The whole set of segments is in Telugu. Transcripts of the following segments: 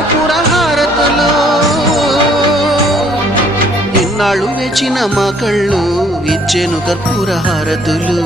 కర్పూర హారతులు ఇన్నాళ్ళు వేచిన మా కళ్ళు ఇచ్చెను కర్పూర హారతులు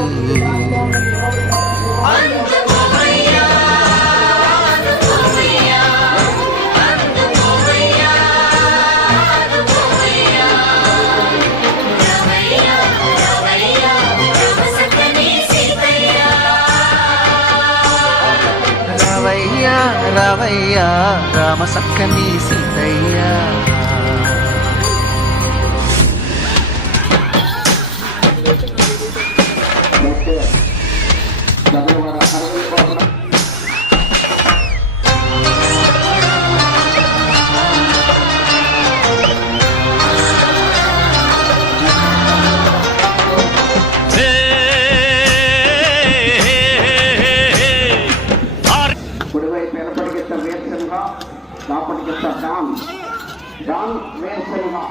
రావయ్యా రామ సక్కని సీతయ్యా జాన్ వేర్సెల్గా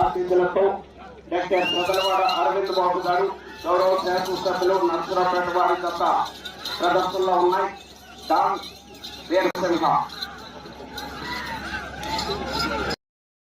ఆశీస్సులతో డాక్టర్ ప్రజలవాడ అరవింద్ బాబు గారు గౌరవ శాసనసభ్యులు నరసరావుపేట వారి దత్త ప్రదర్శనలో ఉన్నాయి. డాన్ వేరుశనగ